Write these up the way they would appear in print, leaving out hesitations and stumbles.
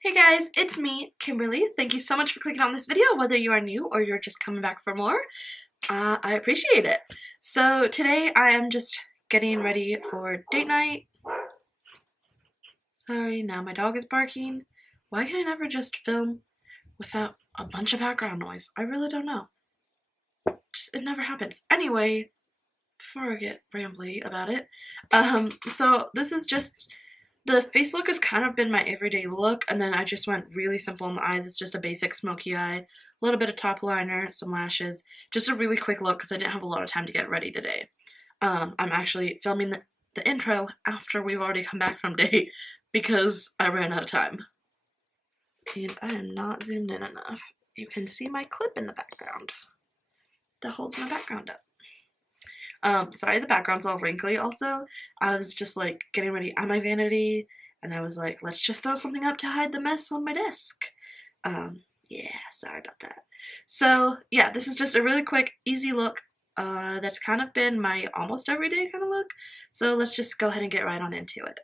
Hey guys, it's me, Kimberly. Thank you so much for clicking on this video, whether you are new or you're just coming back for more. I appreciate it. So today I am just getting ready for date night. Sorry, now my dog is barking. Why can I never just film without a bunch of background noise? I really don't know. It never happens. Anyway, before I get rambly about it, so this is just the face look has kind of been my everyday look, and then I just went really simple on the eyes. It's just a basic smoky eye, a little bit of top liner, some lashes, just a really quick look because I didn't have a lot of time to get ready today. I'm actually filming the intro after we've already come back from date because I ran out of time. And I am not zoomed in enough. You can see my clip in the background that holds my background up. Sorry, the background's all wrinkly also. I was just like getting ready at my vanity and I was like, let's just throw something up to hide the mess on my desk. Yeah, sorry about that. So yeah, this is just a really quick, easy look. That's kind of been my almost everyday kind of look. So let's just go ahead and get right on into it.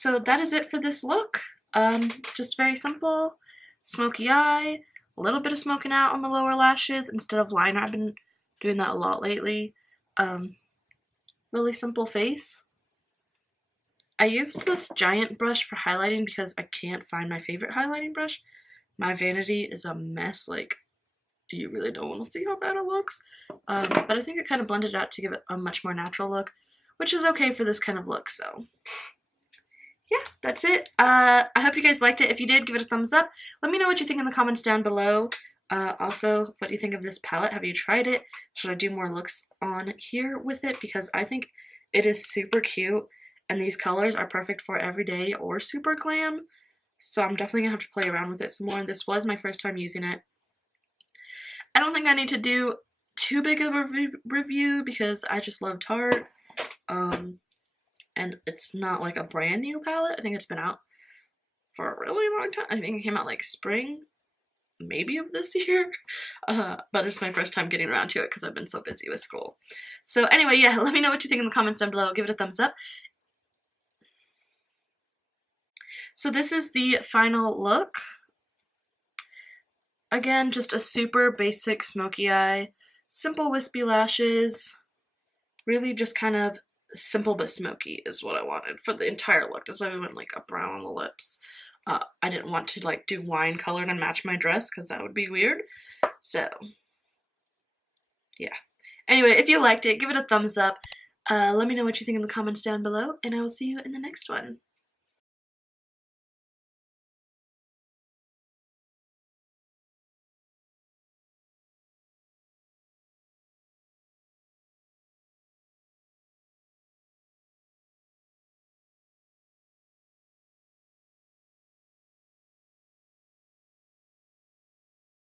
So that is it for this look. Just very simple, smoky eye, a little bit of smoking out on the lower lashes instead of liner. I've been doing that a lot lately. Really simple face. I used this giant brush for highlighting because I can't find my favorite highlighting brush. My vanity is a mess, like, you really don't want to see how bad it looks. But I think it kind of blended out to give it a much more natural look, which is okay for this kind of look, so yeah, that's it. I hope you guys liked it. If you did, give it a thumbs up. Let me know what you think in the comments down below. Also, what do you think of this palette? Have you tried it? Should I do more looks on here with it? Because I think it is super cute, and these colors are perfect for everyday or super glam. So I'm definitely going to have to play around with it some more. This was my first time using it. I don't think I need to do too big of a review because I just love Tarte. And it's not like a brand new palette. I think it's been out for a really long time. I think it came out like spring, maybe of this year. But it's my first time getting around to it because I've been so busy with school. So anyway, yeah, let me know what you think in the comments down below. Give it a thumbs up. So this is the final look. Again, just a super basic smoky eye, simple wispy lashes, really just kind of simple but smoky is what I wanted for the entire look. That's why we went like a brown on the lips. I didn't want to like do wine colored and match my dress because that would be weird. So yeah. Anyway, if you liked it, give it a thumbs up. Let me know what you think in the comments down below, and I will see you in the next one.